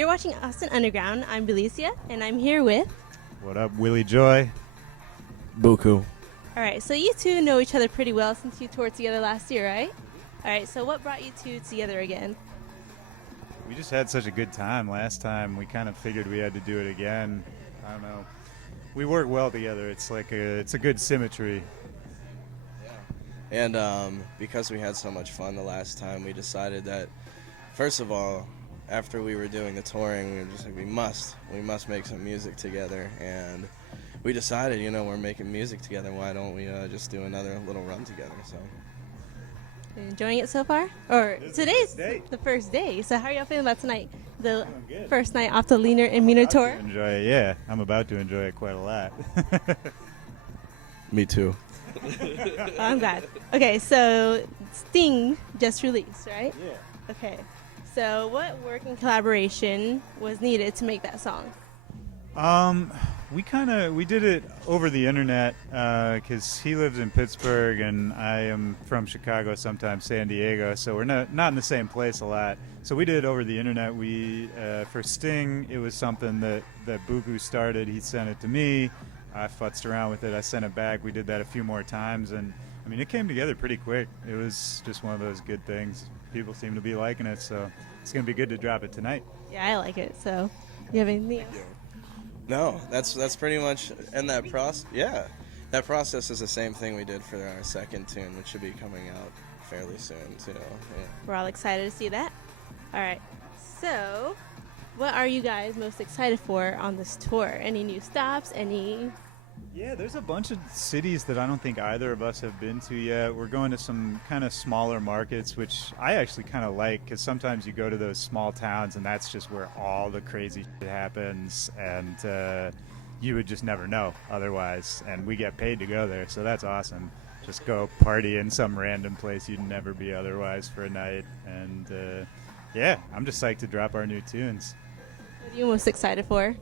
you're watching Austin Underground. I'm Belicia, and I'm here with... What up, Willy Joy? Buku. All right, so you two know each other pretty well since you toured together last year, right? All right, so what brought you two together again? We just had such a good time last time. We kind of figured we had to do it again. I don't know. We work well together. It's a good symmetry. And because we had so much fun the last time, we decided that, first of all, after we were doing the touring, we were just like, we must make some music together. And we decided, we're making music together. Why don't we just do another little run together? So. Are you enjoying it so far? Or today's the first day. So how are y'all feeling about tonight? The first night off the Leaner and Meaner tour? Enjoy it, yeah. I'm about to enjoy it quite a lot. Me too. I'm glad. Okay, so Sting just released, right? Yeah. Okay. So what work and collaboration was needed to make that song? We did it over the internet because he lives in Pittsburgh and I am from Chicago, sometimes San Diego, so we're not in the same place a lot. So we did it over the internet. We for Sting, it was something that Buku started. He sent it to me. I futzed around with it. I sent it back. We did that a few more times, and I mean, it came together pretty quick. It was just one of those good things. People seem to be liking it, so it's going to be good to drop it tonight. Yeah, I like it. So, you have anything else? No, that's pretty much, and that process is the same thing we did for our second tune, which should be coming out fairly soon too. Yeah. We're all excited to see that. All right. So, what are you guys most excited for on this tour? Any new stops? Yeah, there's a bunch of cities that I don't think either of us have been to yet. We're going to some kind of smaller markets, which I actually kind of like because sometimes you go to those small towns and that's just where all the crazy shit happens, and you would just never know otherwise. And we get paid to go there, so that's awesome. Just go party in some random place you'd never be otherwise for a night. And yeah, I'm just psyched to drop our new tunes. What are you most excited for?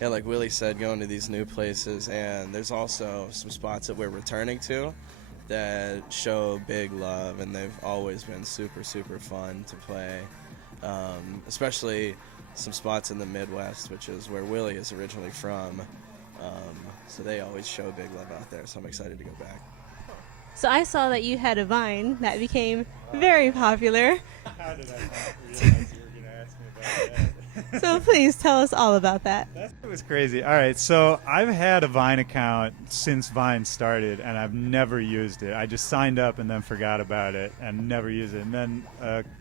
Yeah, like Willie said, going to these new places, and there's also some spots that we're returning to that show big love, and they've always been super, super fun to play, especially some spots in the Midwest, which is where Willie is originally from, so they always show big love out there, so I'm excited to go back. So I saw that you had a Vine that became very popular. How did I not realize you were going to ask me about that? So please tell us all about that. That was crazy. All right, so I've had a Vine account since Vine started, and I've never used it. I just signed up and then forgot about it and never used it. And then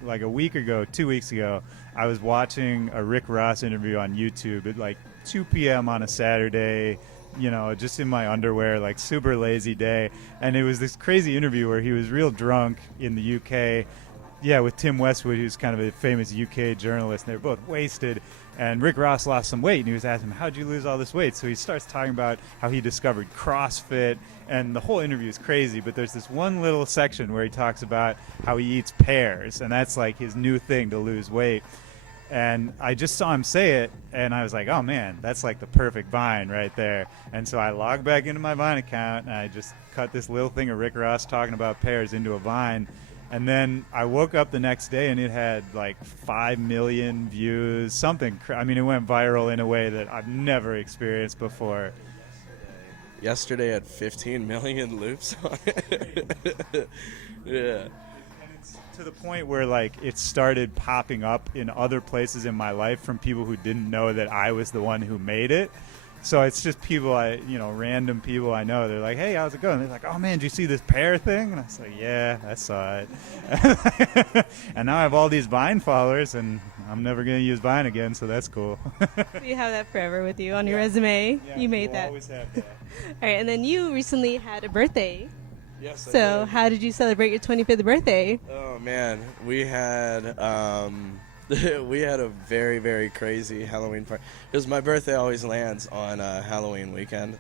like 2 weeks ago, I was watching a Rick Ross interview on YouTube at like 2 p.m. on a Saturday, just in my underwear, like super lazy day. And it was this crazy interview where he was real drunk in the UK. Yeah, with Tim Westwood, who's kind of a famous UK journalist, and they were both wasted. And Rick Ross lost some weight, and he was asking him, how'd you lose all this weight? So he starts talking about how he discovered CrossFit, and the whole interview is crazy, but there's this one little section where he talks about how he eats pears, and that's like his new thing to lose weight. And I just saw him say it, and I was like, oh man, that's like the perfect Vine right there. And so I logged back into my Vine account, and I just cut this little thing of Rick Ross talking about pears into a Vine. And then I woke up the next day and it had like 5 million views, something. I mean, it went viral in a way that I've never experienced before. Yesterday had 15 million loops on it. Yeah. And it's to the point where like it started popping up in other places in my life from people who didn't know that I was the one who made it. So it's just people random people I know. They're like, hey, how's it going? They're like, oh, man, did you see this pear thing? And I was like, yeah, I saw it. And now I have all these Vine followers, and I'm never going to use Vine again, so that's cool. You have that forever with you on your resume. Yeah, you made that. Always have that. All right, and then you recently had a birthday. Yes, So how did you celebrate your 25th birthday? Oh, man. We had... we had a very, very crazy Halloween party. Because my birthday always lands on Halloween weekend.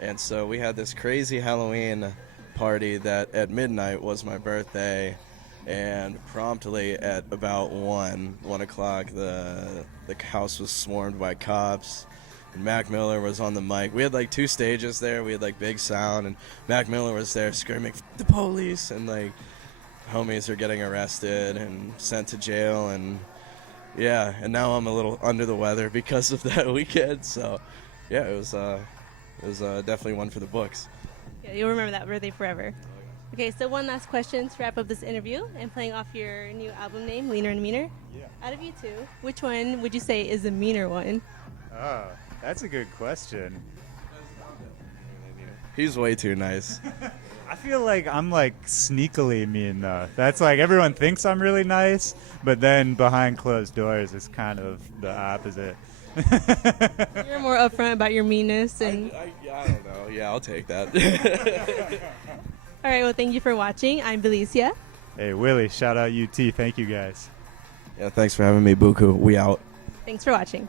And so we had this crazy Halloween party that at midnight was my birthday. And promptly at about 1 o'clock, the house was swarmed by cops. And Mac Miller was on the mic. We had like 2 stages there. We had like big sound. And Mac Miller was there screaming, "F the police!" And like homies are getting arrested and sent to jail. And Yeah, and now I'm a little under the weather because of that weekend. So, yeah, it was definitely one for the books. Yeah, you'll remember that birthday forever. Okay, so one last question to wrap up this interview, and playing off your new album name, Leaner and Meaner. Yeah. Out of you two, which one would you say is the meaner one? Oh, that's a good question. He's way too nice. I feel like I'm like sneakily mean though. That's like everyone thinks I'm really nice, but then behind closed doors it's kind of the opposite. You're more upfront about your meanness, and I don't know. Yeah, I'll take that. all right. Well, thank you for watching. I'm Belicia. Hey Willie, shout out UT. Thank you guys. Yeah, thanks for having me, Buku. We out. Thanks for watching.